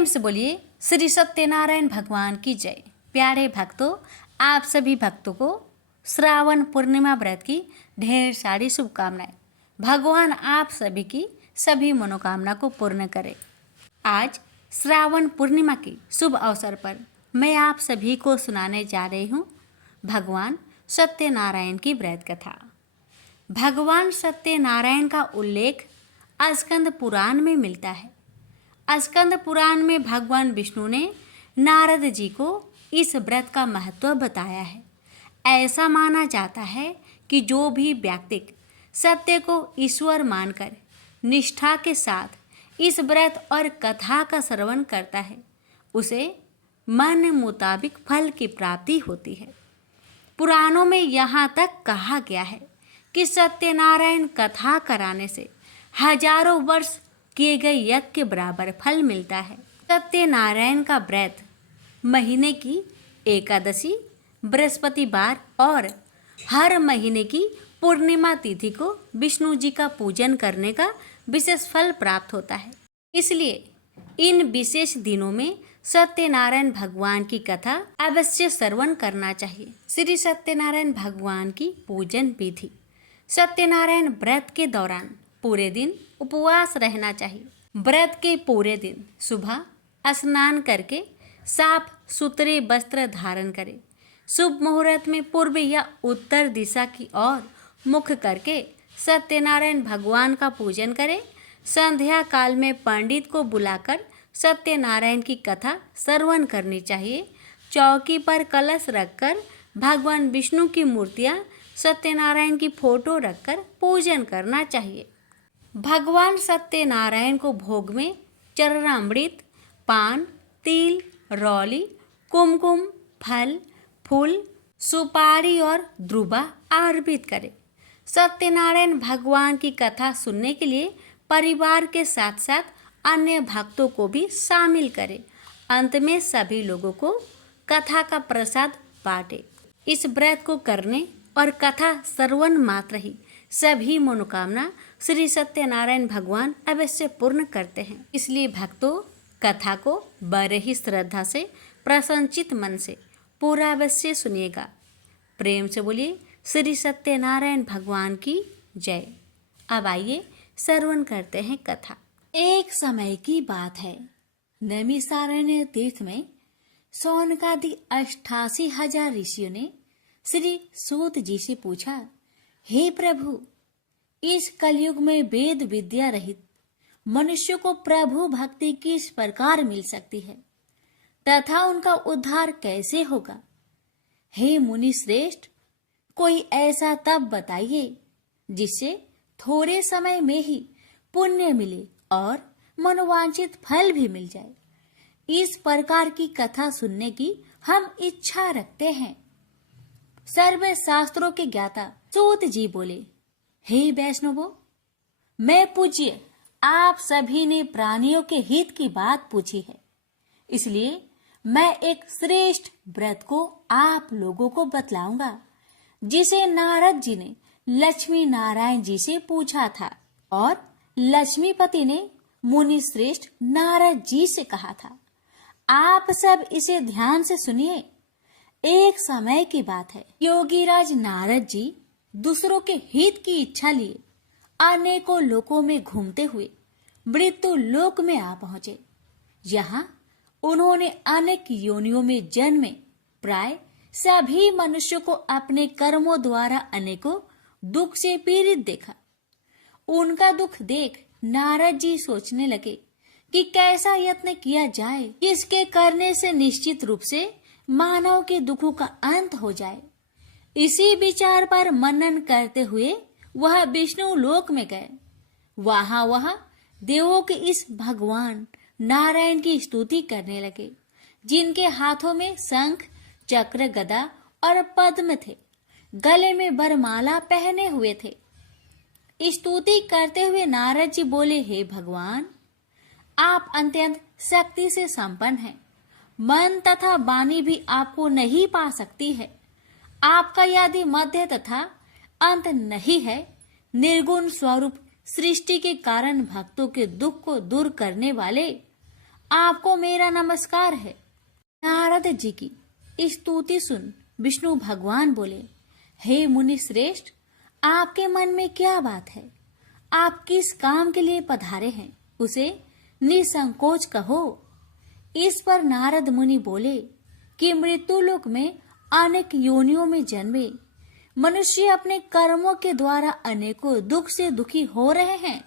प्रेम से बोलिए श्री सत्यनारायण भगवान की जय। प्यारे भक्तों, आप सभी भक्तों को श्रावण पूर्णिमा व्रत की ढेर सारी शुभकामनाएं। भगवान आप सभी की सभी मनोकामना को पूर्ण करे। आज श्रावण पूर्णिमा के शुभ अवसर पर मैं आप सभी को सुनाने जा रही हूँ भगवान सत्यनारायण की व्रत कथा। भगवान सत्यनारायण का उल्लेख स्कंद पुराण में मिलता है। स्कंद पुराण में भगवान विष्णु ने नारद जी को इस व्रत का महत्व बताया है। ऐसा माना जाता है कि जो भी व्यक्ति सत्य को ईश्वर मानकर निष्ठा के साथ इस व्रत और कथा का श्रवण करता है, उसे मन मुताबिक फल की प्राप्ति होती है। पुराणों में यहाँ तक कहा गया है कि सत्यनारायण कथा कराने से हजारों वर्ष किए गए यज्ञ के बराबर फल मिलता है। सत्यनारायण का व्रत महीने की एकादशी, बृहस्पतिवार और हर महीने की पूर्णिमा तिथि को विष्णु जी का पूजन करने का विशेष फल प्राप्त होता है। इसलिए इन विशेष दिनों में सत्यनारायण भगवान की कथा अवश्य श्रवण करना चाहिए। श्री सत्यनारायण भगवान की पूजन विधि। सत्यनारायण व्रत के दौरान पूरे दिन उपवास रहना चाहिए। व्रत के पूरे दिन सुबह स्नान करके साफ सुथरे वस्त्र धारण करें। शुभ मुहूर्त में पूर्व या उत्तर दिशा की ओर मुख करके सत्यनारायण भगवान का पूजन करें। संध्या काल में पंडित को बुलाकर सत्यनारायण की कथा श्रवण करनी चाहिए। चौकी पर कलश रखकर भगवान विष्णु की मूर्तियां, सत्यनारायण की फोटो रखकर पूजन करना चाहिए। भगवान सत्यनारायण को भोग में चरणामृत, पान, तिल, रौली, कुमकुम, फल, फूल, सुपारी और द्रुबा अर्पित करें। सत्यनारायण भगवान की कथा सुनने के लिए परिवार के साथ साथ अन्य भक्तों को भी शामिल करें। अंत में सभी लोगों को कथा का प्रसाद बांटे। इस व्रत को करने और कथा श्रवण मात्र ही सभी मनोकामना श्री सत्यनारायण भगवान अवश्य पूर्ण करते हैं। इसलिए भक्तों, कथा को बड़े ही श्रद्धा से, प्रसन्नचित मन से पूरा अवश्य सुनिएगा। प्रेम से बोलिए श्री सत्यनारायण भगवान की जय। अब आइए श्रवण करते हैं कथा। एक समय की बात है, नैमिषारण्य तीर्थ में शौनकादि 88,000 ऋषियों ने श्री सूत जी से पूछा, हे प्रभु, इस कलयुग में वेद विद्या रहित मनुष्य को प्रभु भक्ति किस प्रकार मिल सकती है तथा उनका उद्धार कैसे होगा? हे मुनि श्रेष्ठ, कोई ऐसा तप बताइए जिससे थोड़े समय में ही पुण्य मिले और मनोवांछित फल भी मिल जाए। इस प्रकार की कथा सुनने की हम इच्छा रखते हैं। सर्व शास्त्रों के ज्ञाता सूत जी बोले, हे वैष्णवों, मैं पूज्य आप सभी ने प्राणियों के हित की बात पूछी है, इसलिए मैं एक श्रेष्ठ व्रत को आप लोगों को बतलाऊंगा, जिसे नारद जी ने लक्ष्मी नारायण जी से पूछा था और लक्ष्मीपति ने मुनि श्रेष्ठ नारद जी से कहा था। आप सब इसे ध्यान से सुनिए। एक समय की बात है, योगीराज नारद जी दूसरों के हित की इच्छा लिए अनेकों लोकों में घूमते हुए मृत्यु लोक में आ पहुंचे। यहाँ उन्होंने अनेक योनियों में जन्मे प्राय सभी मनुष्यों को अपने कर्मों द्वारा अनेकों दुख से पीड़ित देखा। उनका दुख देख नारद जी सोचने लगे कि कैसा यत्न किया जाए जिसके करने से निश्चित रूप से मानव के दुखों का अंत हो जाए। इसी विचार पर मनन करते हुए वह विष्णु लोक में गए। वह देवों के इस भगवान नारायण की स्तुति करने लगे, जिनके हाथों में शंख, चक्र, गदा और पद्म थे। गले में वरमाला पहने हुए थे। स्तुति करते हुए नारद जी बोले, हे भगवान, आप अत्यंत शक्ति से संपन्न हैं। मन तथा वाणी भी आपको नहीं पा सकती है। आपका यदि मध्य तथा अंत नहीं है, निर्गुण स्वरूप सृष्टि के कारण भक्तों के दुख को दूर करने वाले आपको मेरा नमस्कार है। नारद जी की स्तुति सुन विष्णु भगवान बोले, हे मुनि श्रेष्ठ, आपके मन में क्या बात है? आप किस काम के लिए पधारे हैं, उसे निसंकोच कहो। इस पर नारद मुनि बोले कि मृत्यु लोक में अनेक योनियों में जन्मे मनुष्य अपने कर्मों के द्वारा अनेकों दुख से दुखी हो रहे हैं।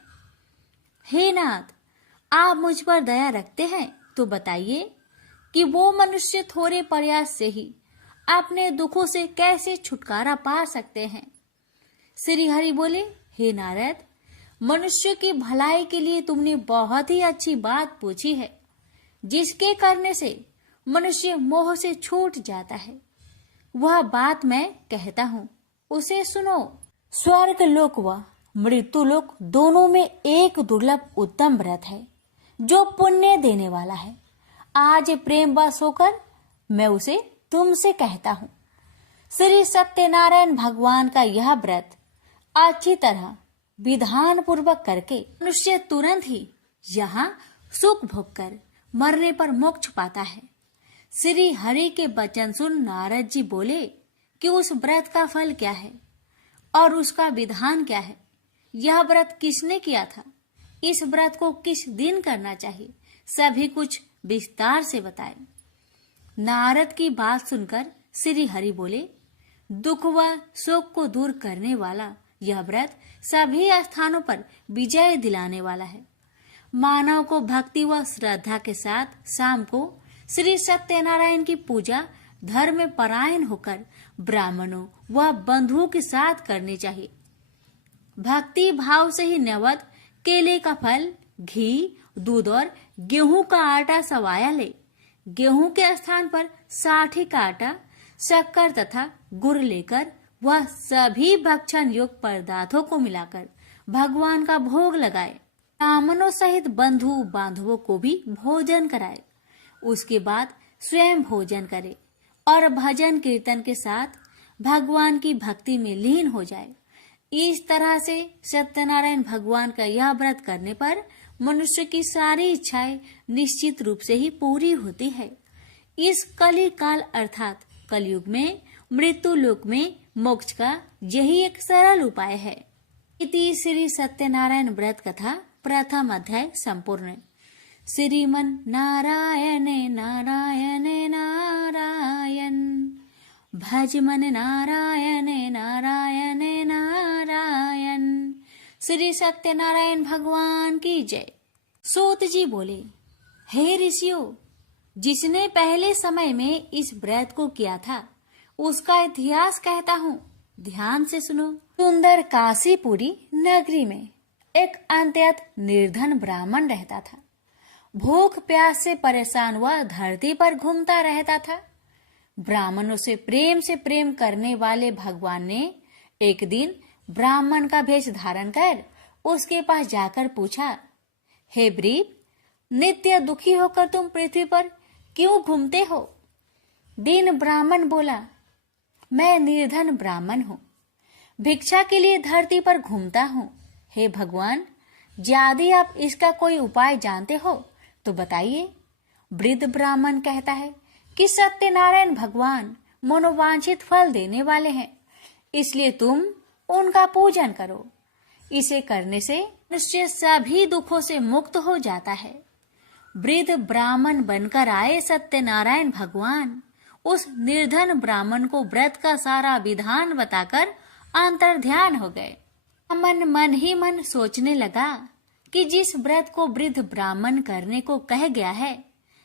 हे नाथ, आप मुझ पर दया रखते हैं तो बताइए कि वो मनुष्य थोड़े प्रयास से ही अपने दुखों से कैसे छुटकारा पा सकते हैं। श्री हरि बोले, हे नारद, मनुष्य की भलाई के लिए तुमने बहुत ही अच्छी बात पूछी है, जिसके करने से मनुष्य मोह से छूट जाता है। वह बात मैं कहता हूँ, उसे सुनो। स्वर्ग लोक व मृत्यु लोक दोनों में एक दुर्लभ उत्तम व्रत है जो पुण्य देने वाला है। आज प्रेम वश होकर मैं उसे तुमसे कहता हूँ। श्री सत्यनारायण भगवान का यह व्रत अच्छी तरह विधान पूर्वक करके मनुष्य तुरंत ही यहाँ सुख भोग कर मरने पर मोक्ष पाता है। श्री हरि के वचन सुन नारद जी बोले कि उस व्रत का फल क्या है और उसका विधान क्या है। यह व्रत किसने किया था, इस व्रत को किस दिन करना चाहिए, सभी कुछ विस्तार से बताए। नारद की बात सुनकर श्री हरि बोले, दुख व शोक को दूर करने वाला यह व्रत सभी स्थानों पर विजय दिलाने वाला है। मानव को भक्ति व श्रद्धा के साथ शाम को श्री सत्यनारायण की पूजा धर्म में परायण होकर ब्राह्मणों व बंधुओं के साथ करनी चाहिए। भक्ति भाव से ही नैवेद्य केले का फल, घी, दूध और गेहूं का आटा सवाया ले। गेहूं के स्थान पर साठी का आटा, शक्कर तथा गुड़ लेकर वह सभी भक्षण योग्य पदार्थों को मिलाकर भगवान का भोग लगाए। ब्राह्मणों सहित बंधु बांधवों को भी भोजन कराए। उसके बाद स्वयं भोजन करे और भजन कीर्तन के साथ भगवान की भक्ति में लीन हो जाए। इस तरह से सत्यनारायण भगवान का यह व्रत करने पर मनुष्य की सारी इच्छाएं निश्चित रूप से ही पूरी होती है। इस कली काल अर्थात कलयुग में मृत्यु लोक में मोक्ष का यही एक सरल उपाय है। इति श्री सत्यनारायण व्रत कथा प्रथम अध्याय संपूर्ण। श्रीमन नारायणे नारायणे नारायण, भज मन नारायणे नारायणे नारायण। श्री सत्यनारायण भगवान की जय। सूत जी बोले, हे ऋषियों, जिसने पहले समय में इस व्रत को किया था उसका इतिहास कहता हूँ, ध्यान से सुनो। सुंदर काशीपुरी नगरी में एक अत्यंत निर्धन ब्राह्मण रहता था। भूख प्यास से परेशान हुआ धरती पर घूमता रहता था। ब्राह्मणों से प्रेम करने वाले भगवान ने एक दिन ब्राह्मण का भेष धारण कर उसके पास जाकर पूछा, हे ब्रीप, नित्य दुखी होकर तुम पृथ्वी पर क्यों घूमते हो? दीन ब्राह्मण बोला, मैं निर्धन ब्राह्मण हूँ, भिक्षा के लिए धरती पर घूमता हूँ। हे भगवान, यदि आप इसका कोई उपाय जानते हो तो बताइए। वृद्ध ब्राह्मण कहता है कि सत्यनारायण भगवान मनोवांछित फल देने वाले हैं, इसलिए तुम उनका पूजन करो। इसे करने से मनुष्य सभी दुखों से मुक्त हो जाता है। वृद्ध ब्राह्मण बनकर आए सत्यनारायण भगवान उस निर्धन ब्राह्मण को व्रत का सारा विधान बताकर अंतर्ध्यान हो गए। मन ही मन सोचने लगा कि जिस व्रत को वृद्ध ब्राह्मण करने को कह गया है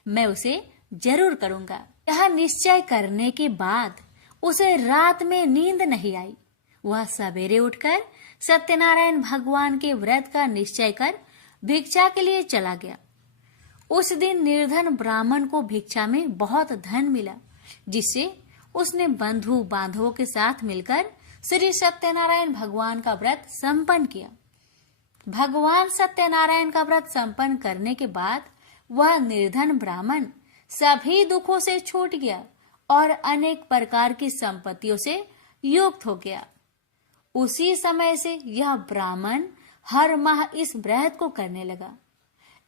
मैं उसे जरूर करूंगा। यह निश्चय करने के बाद उसे रात में नींद नहीं आई। वह सवेरे उठकर सत्यनारायण भगवान के व्रत का निश्चय कर भिक्षा के लिए चला गया। उस दिन निर्धन ब्राह्मण को भिक्षा में बहुत धन मिला, जिससे उसने बंधु बांधवों के साथ मिलकर श्री सत्यनारायण भगवान का व्रत संपन्न किया। भगवान सत्यनारायण का व्रत संपन्न करने के बाद वह निर्धन ब्राह्मण सभी दुखों से छूट गया और अनेक प्रकार की संपत्तियों से युक्त हो गया। उसी समय से यह ब्राह्मण हर माह इस व्रत को करने लगा।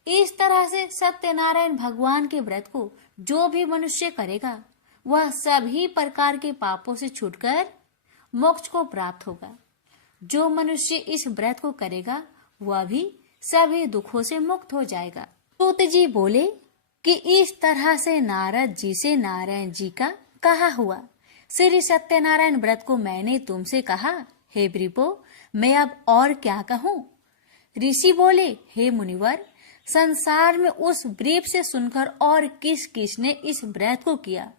इस तरह से सत्यनारायण भगवान के व्रत को जो भी मनुष्य करेगा वह सभी प्रकार के पापों से छूटकर मोक्ष को प्राप्त होगा। जो मनुष्य इस व्रत को करेगा वह भी सभी दुखों से मुक्त हो जाएगा। सूत जी बोले कि इस तरह से नारद जी से नारायण जी का कहा हुआ श्री सत्यनारायण व्रत को मैंने तुमसे कहा, हे वृपो, मैं अब और क्या कहूँ। ऋषि बोले, हे मुनिवर, संसार में उस व्रीप से सुनकर और किस किस ने इस व्रत को किया,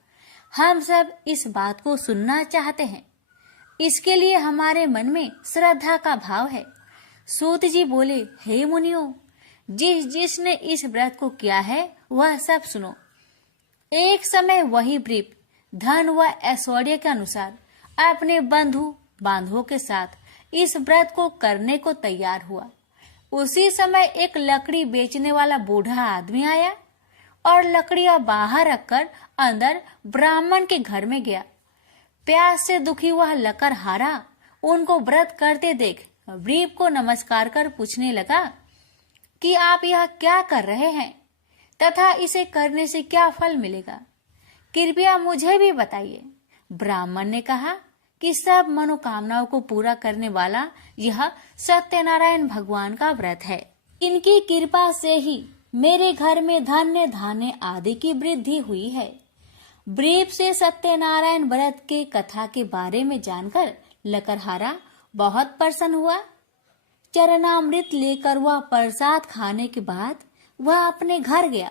हम सब इस बात को सुनना चाहते हैं। इसके लिए हमारे मन में श्रद्धा का भाव है। सूत जी बोले, हे मुनियों, जिसने इस व्रत को किया है वह सब सुनो। एक समय वही व्रीप धन व ऐश्वर्य के अनुसार अपने बंधु बांधवों के साथ इस व्रत को करने को तैयार हुआ। उसी समय एक लकड़ी बेचने वाला बूढ़ा आदमी आया और लकड़ियां बाहर रखकर अंदर ब्राह्मण के घर में गया। प्यास से दुखी वह लकड़हारा उनको व्रत करते देख व्रीप को नमस्कार कर पूछने लगा कि आप यह क्या कर रहे हैं तथा इसे करने से क्या फल मिलेगा, कृपया मुझे भी बताइए। ब्राह्मण ने कहा कि सब मनोकामनाओं को पूरा करने वाला यह सत्यनारायण भगवान का व्रत है। इनकी कृपा से ही मेरे घर में धन्य धान्य आदि की वृद्धि हुई है। व्रीप से सत्यनारायण व्रत के कथा के बारे में जानकर लकड़हारा बहुत प्रसन्न हुआ। चरणामृत लेकर वह प्रसाद खाने के बाद वह अपने घर गया।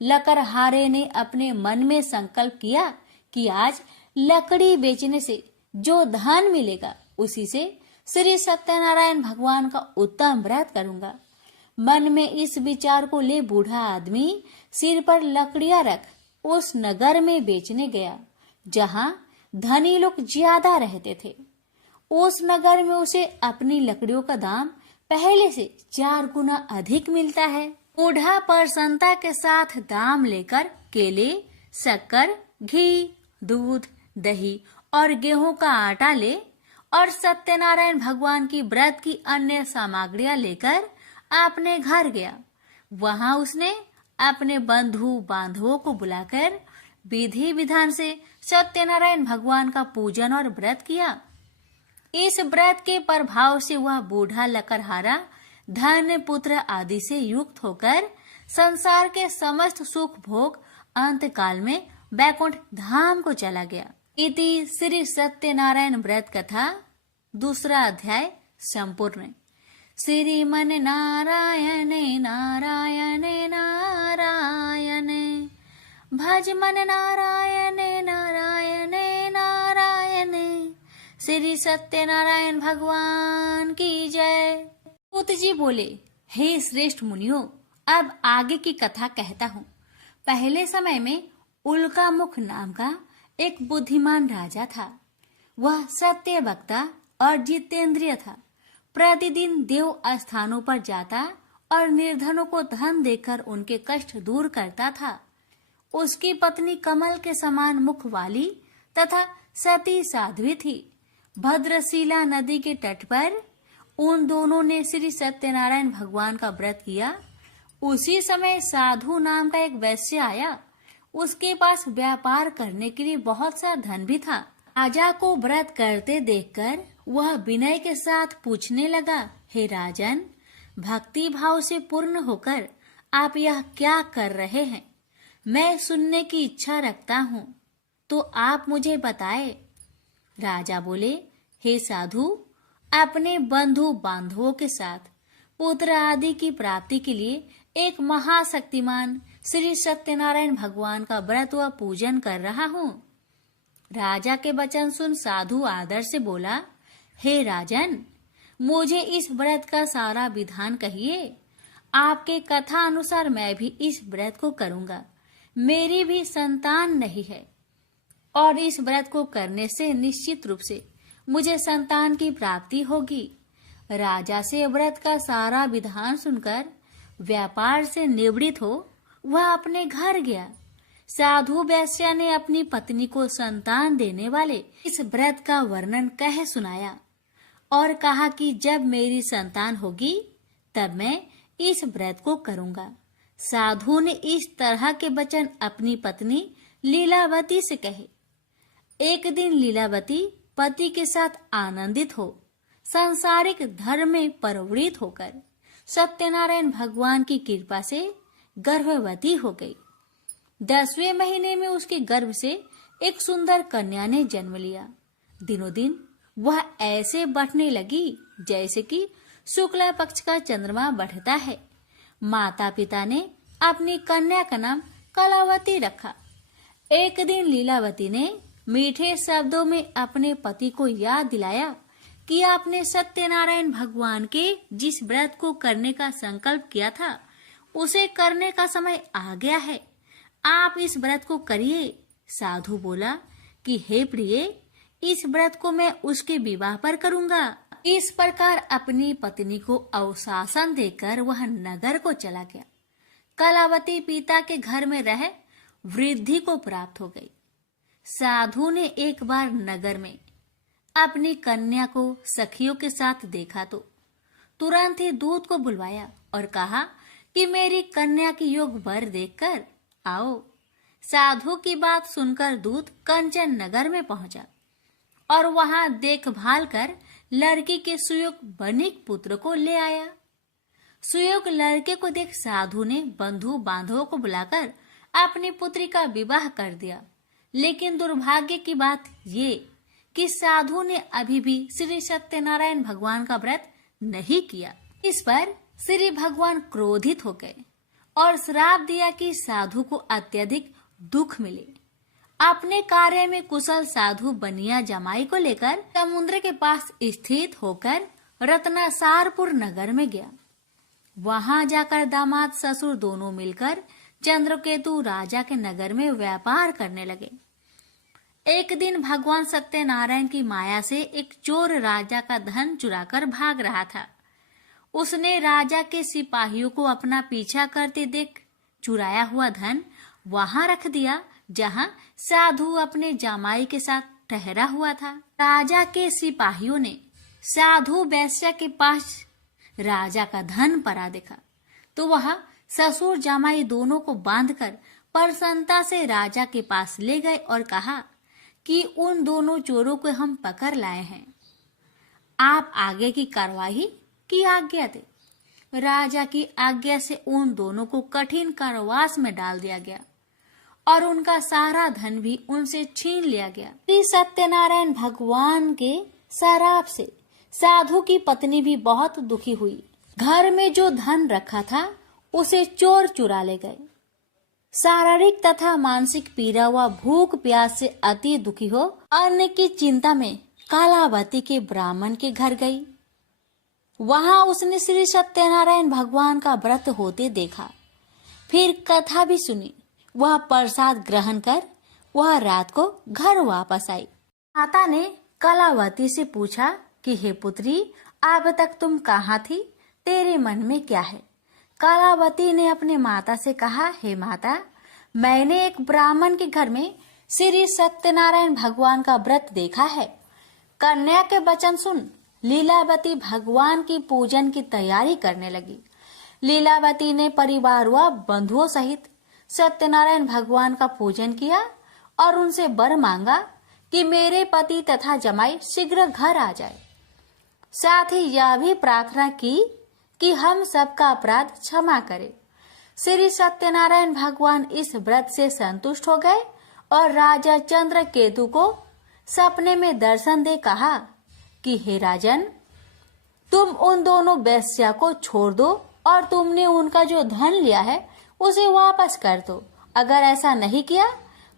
लकड़हारे ने अपने मन में संकल्प किया कि आज लकड़ी बेचने से जो धन मिलेगा उसी से श्री सत्यनारायण भगवान का उत्तम व्रत करूंगा। मन में इस विचार को ले बूढ़ा आदमी सिर पर लकड़ियां रख उस नगर में बेचने गया जहां धनी लोग ज्यादा रहते थे। उस नगर में उसे अपनी लकड़ियों का दाम पहले से 4 गुना अधिक मिलता है। बूढ़ा प्रसन्नता के साथ दाम लेकर केले, शक्कर, घी, दूध, दही और गेहूं का आटा ले और सत्यनारायण भगवान की व्रत की अन्य सामग्रियां लेकर अपने घर गया। वहां उसने अपने बंधु बांधवों को बुलाकर विधि विधान से सत्यनारायण भगवान का पूजन और व्रत किया। इस व्रत के प्रभाव से वह बूढ़ा लकड़हारा धन पुत्र आदि से युक्त होकर संसार के समस्त सुख भोग अंत काल में वैकुंठ धाम को चला गया। इति श्री सत्यनारायण व्रत कथा 2 अध्याय संपूर्ण। श्रीमन नारायणे नारायणे नारायणे भज मन नारायणे नारायणे नारायणे। श्री सत्यनारायण भगवान की जय। सूत जी बोले, हे श्रेष्ठ मुनियों, अब आगे की कथा कहता हूँ। पहले समय में उल्कामुख नाम का एक बुद्धिमान राजा था। वह सत्य वक्ता और जितेंद्रिय था। प्रतिदिन देव स्थानों पर जाता और निर्धनों को धन देकर उनके कष्ट दूर करता था। उसकी पत्नी कमल के समान मुख वाली तथा सती साध्वी थी। भद्रशिला नदी के तट पर उन दोनों ने श्री सत्यनारायण भगवान का व्रत किया। उसी समय साधु नाम का एक वैश्य आया। उसके पास व्यापार करने के लिए बहुत सा धन भी था। राजा को व्रत करते देखकर वह विनय के साथ पूछने लगा, हे राजन, भक्ति भाव से पूर्ण होकर आप यह क्या कर रहे हैं? मैं सुनने की इच्छा रखता हूँ, तो आप मुझे बताए। राजा बोले, हे साधु, अपने बंधु बांधवों के साथ पुत्र आदि की प्राप्ति के लिए एक महाशक्तिमान श्री सत्यनारायण भगवान का व्रत व पूजन कर रहा हूँ। राजा के वचन सुन साधु आदर से बोला, हे राजन, मुझे इस व्रत का सारा विधान कहिए। आपके कथा अनुसार मैं भी इस व्रत को करूंगा। मेरी भी संतान नहीं है और इस व्रत को करने से निश्चित रूप से मुझे संतान की प्राप्ति होगी। राजा से व्रत का सारा विधान सुनकर व्यापार से निवृत्त हो वह अपने घर गया। साधु वैश्य ने अपनी पत्नी को संतान देने वाले इस व्रत का वर्णन कह सुनाया और कहा कि जब मेरी संतान होगी तब मैं इस व्रत को करूंगा। साधु ने इस तरह के वचन अपनी पत्नी लीलावती से कहे। एक दिन लीलावती पति के साथ आनंदित हो सांसारिक धर्म में प्रवृत्त होकर सत्यनारायण भगवान की कृपा से गर्भवती हो गई। 10वें महीने में उसके गर्भ से एक सुंदर कन्या ने जन्म लिया। दिनों दिन वह ऐसे बढ़ने लगी जैसे कि शुक्ला पक्ष का चंद्रमा बढ़ता है। माता पिता ने अपनी कन्या का नाम कलावती रखा। एक दिन लीलावती ने मीठे शब्दों में अपने पति को याद दिलाया कि आपने सत्यनारायण भगवान के जिस व्रत को करने का संकल्प किया था उसे करने का समय आ गया है, आप इस व्रत को करिए। साधु बोला कि हे प्रिय, इस व्रत को मैं उसके विवाह पर करूंगा। इस प्रकार अपनी पत्नी को अवशासन देकर वह नगर को चला गया। कलावती पिता के घर में रह वृद्धि को प्राप्त हो गई। साधु ने एक बार नगर में अपनी कन्या को सखियों के साथ देखा तो तुरंत ही दूत को बुलवाया और कहा कि मेरी कन्या की योग वर देखकर आओ। साधु की बात सुनकर दूत कंचन नगर में पहुंचा और वहां देखभाल कर लड़की के सुयोग बनिक पुत्र को ले आया। सुयोग लड़के को देख साधु ने बंधु बांधवों को बुलाकर अपनी पुत्री का विवाह कर दिया। लेकिन दुर्भाग्य की बात ये कि साधु ने अभी भी श्री सत्यनारायण भगवान का व्रत नहीं किया। इस पर श्री भगवान क्रोधित हो गए और श्राप दिया कि साधु को अत्यधिक दुख मिले। अपने कार्य में कुशल साधु बनिया जमाई को लेकर समुद्र के पास स्थित होकर रत्नासारपुर नगर में गया। वहां जाकर दामाद ससुर दोनों मिलकर चंद्रकेतु राजा के नगर में व्यापार करने लगे। एक दिन भगवान सत्यनारायण की माया से एक चोर राजा का धन चुराकर भाग रहा था। उसने राजा के सिपाहियों को अपना पीछा करते देख चुराया हुआ धन वहां रख दिया जहां साधु अपने जमाई के साथ ठहरा हुआ था। राजा के सिपाहियों ने साधु वैश्या के पास राजा का धन पड़ा देखा तो वह ससुर जमाई दोनों को बांधकर प्रसन्नता से राजा के पास ले गए और कहा कि उन दोनों चोरों को हम पकड़ लाए हैं, आप आगे की कार्यवाही की आज्ञा दे। राजा की आज्ञा से उन दोनों को कठिन कारावास में डाल दिया गया और उनका सारा धन भी उनसे छीन लिया गया। श्री सत्यनारायण भगवान के शराप से साधु की पत्नी भी बहुत दुखी हुई। घर में जो धन रखा था उसे चोर चुरा ले गए। शारीरिक तथा मानसिक पीड़ा व भूख प्यास से अति दुखी हो अन्न की चिंता में कालावती के ब्राह्मण के घर गई। वहां उसने श्री सत्यनारायण भगवान का व्रत होते देखा। फिर कथा भी सुनी। वह प्रसाद ग्रहण कर वह रात को घर वापस आई। माता ने कलावती से पूछा कि हे पुत्री, अब तक तुम कहाँ थी, तेरे मन में क्या है? कलावती ने अपने माता से कहा, हे माता, मैंने एक ब्राह्मण के घर में श्री सत्यनारायण भगवान का व्रत देखा है। कन्या के वचन सुन लीलावती भगवान की पूजन की तैयारी करने लगी। लीलावती ने परिवार व बंधुओं सहित सत्यनारायण भगवान का पूजन किया और उनसे वर मांगा कि मेरे पति तथा जमाई शीघ्र घर आ जाए। साथ ही यह भी प्रार्थना की कि हम सबका अपराध क्षमा करे। श्री सत्यनारायण भगवान इस व्रत से संतुष्ट हो गए और राजा चंद्रकेतु को सपने में दर्शन दे कहा कि हे राजन, तुम उन दोनों वेश्या को छोड़ दो और तुमने उनका जो धन लिया है उसे वापस कर दो। अगर ऐसा नहीं किया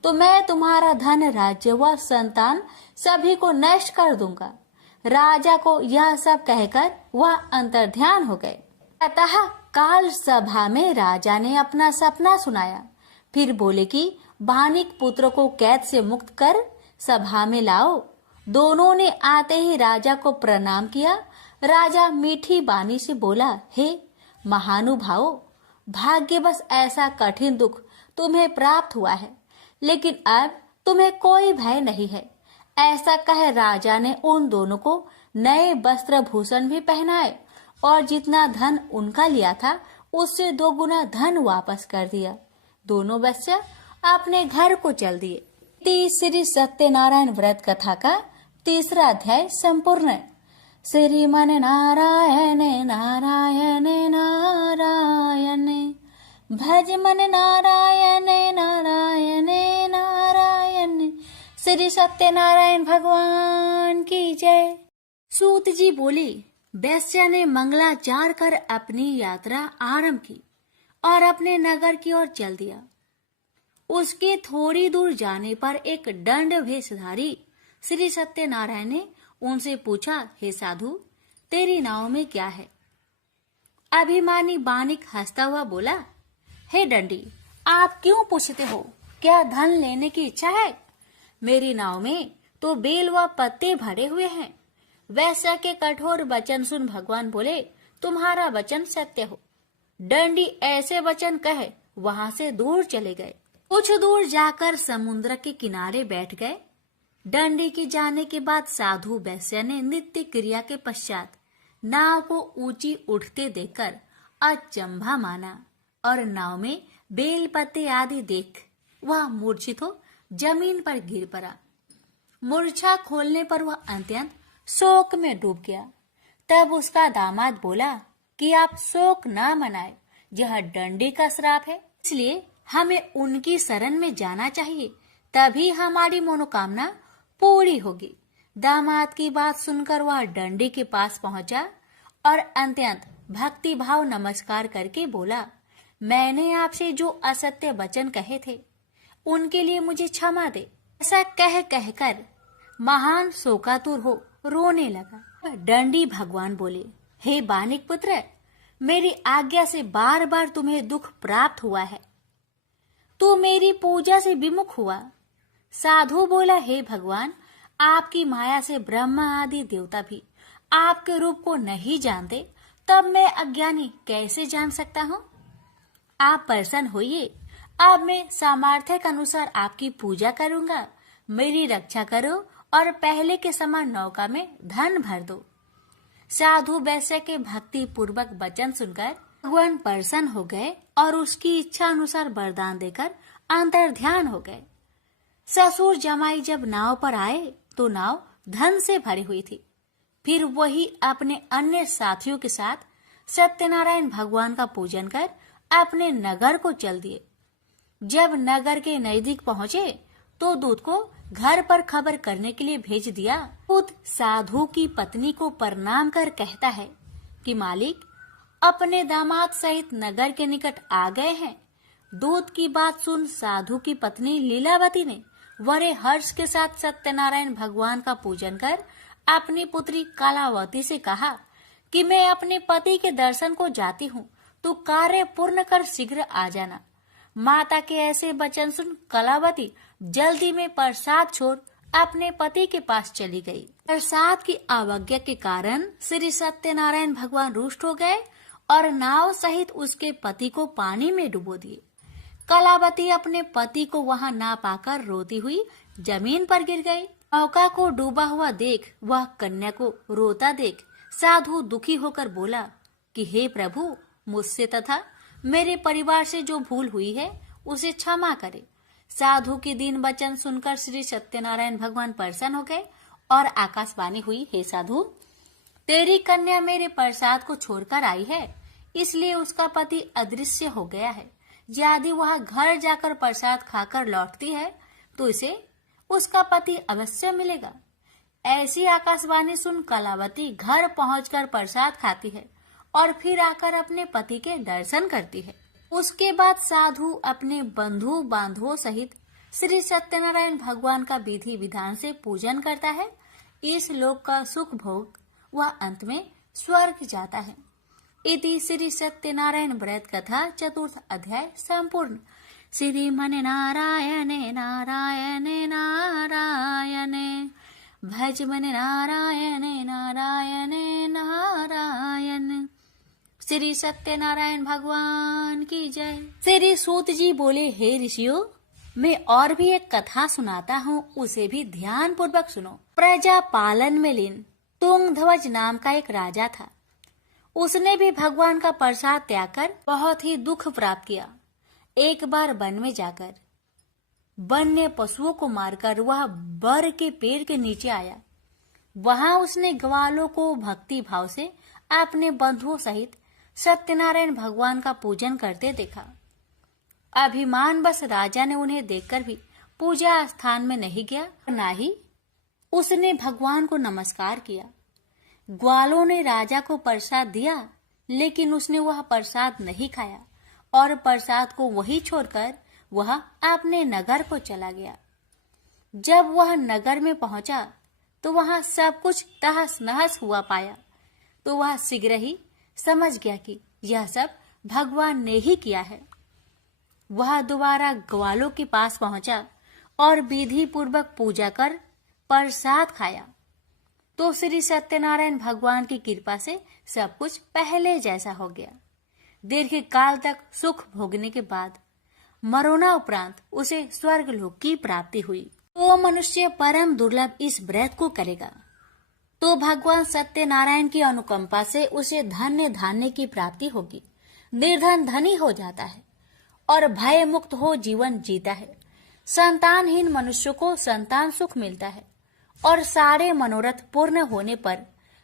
तो मैं तुम्हारा धन, राज्य व संतान सभी को नष्ट कर दूंगा। राजा को यह सब कहकर वह अंतर्ध्यान हो गए। अतः काल सभा में राजा ने अपना सपना सुनाया। फिर बोले कि बानिक पुत्र को कैद से मुक्त कर सभा में लाओ। दोनों ने आते ही राजा को प्रणाम किया। राजा मीठी बानी से बोला, हे महानुभावों, भाग्यवश ऐसा कठिन दुख तुम्हें प्राप्त हुआ है, लेकिन अब तुम्हें कोई भय नहीं है। ऐसा कह राजा ने उन दोनों को नए वस्त्र भूषण भी पहनाए और जितना धन उनका लिया था उससे 2 गुना धन वापस कर दिया। दोनों वैश्य अपने घर को चल दिए। श्री सत्यनारायण व्रत कथा का 3रा अध्याय संपूर्ण। श्रीमन नारायण नारायण नारायण, भज मन नारायण नारायण नारायण। श्री सत्यनारायण भगवान की जय। सूत जी बोले, वैश्य ने मंगलाचार कर अपनी यात्रा आरंभ की और अपने नगर की ओर चल दिया। उसके थोड़ी दूर जाने पर एक दंड वेशधारी श्री सत्यनारायण ने उनसे पूछा, हे साधु, तेरी नाव में क्या है? अभिमानी बानिक हंसता हुआ बोला, हे दंडी, आप क्यों पूछते हो? क्या धन लेने की इच्छा है? मेरी नाव में तो बेल व पत्ते भरे हुए हैं। वैश्य के कठोर वचन सुन भगवान बोले, तुम्हारा वचन सत्य हो। दंडी ऐसे वचन कहे वहां से दूर चले गए। कुछ दूर जाकर समुद्र के किनारे बैठ गए। दंडी के जाने के बाद साधु वैश्य ने नित्य क्रिया के पश्चात नाव को ऊंची उठते देखकर अचंभा माना और नाव में बेल पत्ते आदि देख वह मूर्छित हो जमीन पर गिर पड़ा। मूर्छा खोलने पर वह अत्यंत शोक में डूब गया। तब उसका दामाद बोला कि आप शोक न मनाए, यह दंडी का श्राप है, इसलिए हमें उनकी शरण में जाना चाहिए, तभी हमारी मनोकामना पूरी होगी। दामाद की बात सुनकर वह दंडी के पास पहुंचा और अत्यंत भक्ति भाव नमस्कार करके बोला, मैंने आपसे जो असत्य वचन कहे थे उनके लिए मुझे क्षमा दे। ऐसा कहकर महान शोकातुर हो रोने लगा। दंडी भगवान बोले, हे बानिक पुत्र, मेरी आज्ञा से बार बार तुम्हें दुख प्राप्त हुआ है, तू मेरी पूजा से विमुख हुआ। साधु बोला, हे भगवान, आपकी माया से ब्रह्मा आदि देवता भी आपके रूप को नहीं जानते, तब मैं अज्ञानी कैसे जान सकता हूँ? आप प्रसन्न होइए, अब मैं सामर्थ्य के अनुसार आपकी पूजा करूंगा। मेरी रक्षा करो और पहले के समान नौका में धन भर दो। साधु वैश्य के भक्ति पूर्वक वचन सुनकर भगवान प्रसन्न हो गए और उसकी इच्छा अनुसार वरदान देकर अंतर ध्यान हो गए। ससुर जमाई जब नाव पर आए तो नाव धन से भरी हुई थी। फिर वही अपने अन्य साथियों के साथ सत्यनारायण भगवान का पूजन कर अपने नगर को चल दिए। जब नगर के नजदीक पहुंचे तो दूत को घर पर खबर करने के लिए भेज दिया। दूत साधु की पत्नी को प्रणाम कर कहता है कि मालिक अपने दामाद सहित नगर के निकट आ गए हैं। दूत की बात सुन साधु की पत्नी लीलावती ने बड़े हर्ष के साथ सत्यनारायण भगवान का पूजन कर अपनी पुत्री कलावती से कहा कि मैं अपने पति के दर्शन को जाती हूँ, तू कार्य पूर्ण कर शीघ्र आ जाना। माता के ऐसे वचन सुन कलावती जल्दी में प्रसाद छोड़ अपने पति के पास चली गई। प्रसाद की अवज्ञा के कारण श्री सत्यनारायण भगवान रुष्ट हो गए और नाव सहित उसके पति को पानी में डुबो दिए। कलावती अपने पति को वहां ना पाकर रोती हुई जमीन पर गिर गई। नौका को डूबा हुआ देख वह कन्या को रोता देख साधु दुखी होकर बोला कि हे प्रभु, मुझसे तथा मेरे परिवार से जो भूल हुई है उसे क्षमा करे। साधु के दीन वचन सुनकर श्री सत्यनारायण भगवान प्रसन्न हो गए और आकाशवाणी हुई, हे साधु, तेरी कन्या मेरे प्रसाद को छोड़कर आई है, इसलिए उसका पति अदृश्य हो गया है। यदि वह घर जाकर प्रसाद खाकर लौटती है तो इसे उसका पति अवश्य मिलेगा। ऐसी आकाशवाणी सुन कलावती घर पहुंचकर प्रसाद खाती है और फिर आकर अपने पति के दर्शन करती है। उसके बाद साधु अपने बंधु बांधवों सहित श्री सत्यनारायण भगवान का विधि विधान से पूजन करता है। इस लोक का सुख भोग वह अंत में स्वर्ग जाता है। इति श्री सत्यनारायण व्रत कथा 4th अध्याय संपूर्ण। श्रीमन नारायण नारायण नारायण, भज मन नारायण नारायण नारायण। श्री सत्यनारायण भगवान की जय। श्री सूत जी बोले, हे ऋषियों, मैं और भी एक कथा सुनाता हूँ, उसे भी ध्यान पूर्वक सुनो। प्रजा पालन में लीन तुंगध्वज नाम का एक राजा था। उसने भी भगवान का प्रसाद त्याग कर बहुत ही दुख प्राप्त किया। एक बार वन में जाकर वन्य पशुओं को मारकर वह बर के पेड़ के नीचे आया। वहां उसने ग्वालों को भक्ति भाव से अपने बंधुओं सहित सत्यनारायण भगवान का पूजन करते देखा। अभिमान बस राजा ने उन्हें देखकर भी पूजा स्थान में नहीं गया, ना ही उसने भगवान को नमस्कार किया। ग्वालों ने राजा को प्रसाद दिया, लेकिन उसने वह प्रसाद नहीं खाया और प्रसाद को वहीं छोड़कर वह अपने नगर को चला गया। जब वह नगर में पहुंचा तो वहां सब कुछ तहस नहस हुआ पाया, तो वह शीघ्र ही समझ गया कि यह सब भगवान ने ही किया है। वह दोबारा ग्वालों के पास पहुंचा और विधि पूर्वक पूजा कर प्रसाद खाया, तो श्री सत्यनारायण भगवान की कृपा से सब कुछ पहले जैसा हो गया। दीर्घ काल तक सुख भोगने के बाद मरोना उपरांत उसे स्वर्ग लोक की प्राप्ति हुई। तो मनुष्य परम दुर्लभ इस व्रत को करेगा तो भगवान सत्यनारायण की अनुकंपा से उसे धन्य धान्य की प्राप्ति होगी। निर्धन धनी हो जाता है और भय मुक्त हो जीवन जीता है। संतानहीन मनुष्य को संतान सुख मिलता है और सारे मनोरथ पूर्ण होने पर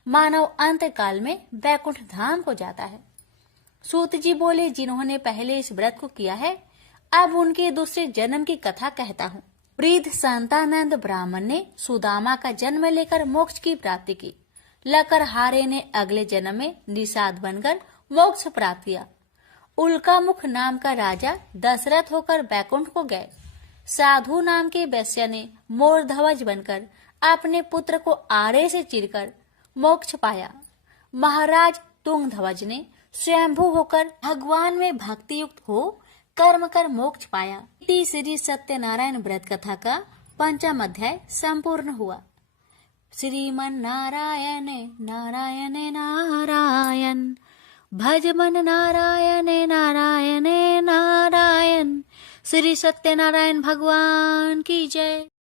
मानव अंत काल में वैकुंठ धाम को जाता है। सूत जी बोले, जिन्होंने पहले इस व्रत को किया है, अब उनके दूसरे जन्म की कथा कहता हूँ। वृद्ध संतानंद ब्राह्मण ने सुदामा का जन्म लेकर मोक्ष की प्राप्ति की। लकरहारे ने अगले जन्म में निषाद बनकर मोक्ष प्राप्त किया। उल्कामुख नाम का राजा दशरथ होकर बैकुंठ को गए। साधु नाम के वैश्य ने मोर ध्वज बनकर अपने पुत्र को आरे से चीरकर मोक्ष पाया। महाराज तुंग ध्वज ने स्वयंभू होकर भगवान में भक्ति युक्त हो कर्म कर मोक्ष पाया। श्री सत्यनारायण व्रत कथा का 5वां अध्याय संपूर्ण हुआ। श्रीमन नारायण नारायण नारायण भज मन नारायण नारायण नारायण। श्री सत्यनारायण भगवान की जय।